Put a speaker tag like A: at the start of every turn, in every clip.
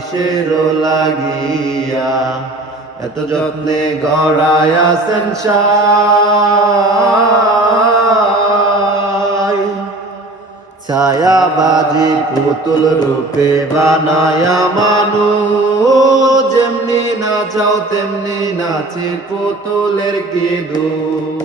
A: কিসের লাগিয়া। এত যত্নে গড়ায় আছেন সাই ছায়াবাজি পুতুল রূপে বানায়া মানু যেমনি নাচাও, তেমনি নাচে পুতুলের কি দূর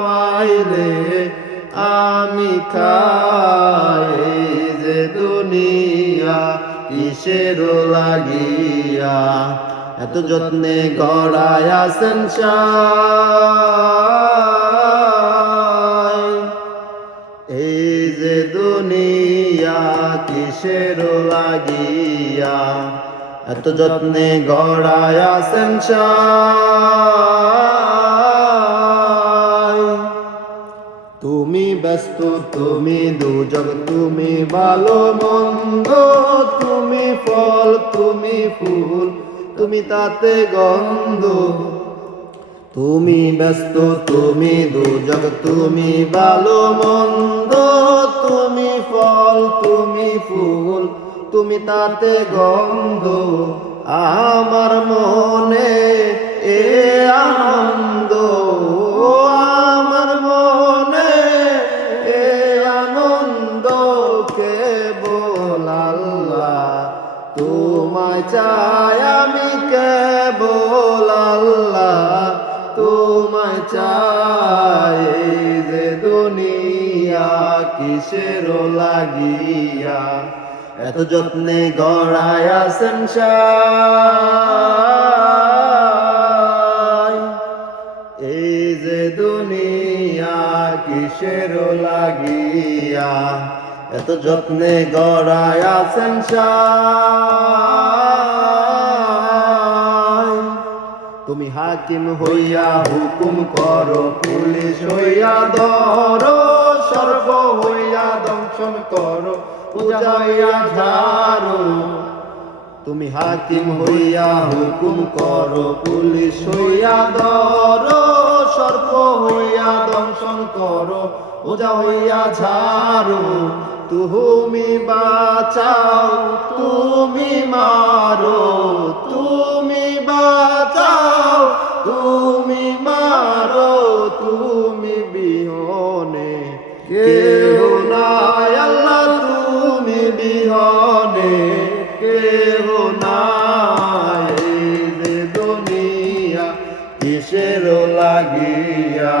A: খাওয়াইলে আমি খাই যে দুনিয়া কিসের লাগিয়া? এত যত্নে গড়ায় সাই এই যে দুনিয়া কিসের লাগিয়া? এত যত্নে গড়ায় আছেন তুমি ব্যস্ত, তুমি দুজগ, তুমি ভালো মন্দ তুমি ফল, তুমি ফুল, তুমি তাতে গন্ধ। তুমি ব্যস্ত, তুমি দুজগ, তুমি ভালো মন্দ তুমি ফল, তুমি ফুল, তুমি তাতে গন্ধ। আমার মনে তোমায় চাই আমি কেবল আল্লাহ। তোমায় চাই যে দুনিয়া কিসের লাগিয়া। এত যত্নে গড়ায় আছেন এই যে দুনিয়া কিসের লাগিয়া। এত যত্নে গড়ায় আছেন তুমি হাকিম হইয়া হুকুম করো, পুলিশ হইয়া ধরো, সর্ব হইয়া দংশন করো পূজা হইয়া ঝাড়ো। তুমি হাকিম হইয়া হুকুম করো, পুলিশ হইয়া ধরো সর্প হইয়া দংশন করো ওজা হইয়া ঝাড়ো। তুমি বাঁচাও, তুমি মারো, তুমি বাঁচাও, তুমি মারো, তুমি বিহনে। কেউ নাই আল্লাহ, তুমি বিহনে। কেহ নাই দুনিয়া, কিসের লাগিয়া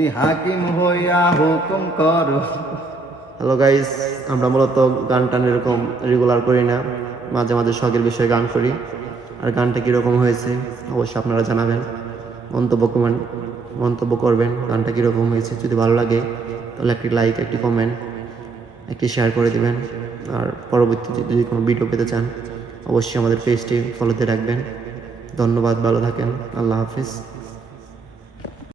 A: তুমি হাকিম হইয়া হুকুম করো। হ্যালো গাইস আমরা মূলত গান টান এরকম রেগুলার করি না, মাঝে মাঝে শখের বিষয়ে গান করি। আর গানটা কীরকম হয়েছে, অবশ্যই আপনারা জানাবেন। মন্তব্য কমেন্ট, মন্তব্য করবেন, গানটা কীরকম হয়েছে। যদি ভালো লাগে, তাহলে একটি লাইক একটি কমেন্ট একটি শেয়ার করে দিবেন। আর পরবর্তীতে যদি কোনো ভিডিও পেতে চান, অবশ্যই আমাদের পেজটি ফলোতে রাখবেন। ধন্যবাদ, ভালো থাকেন, আল্লাহ হাফিজ।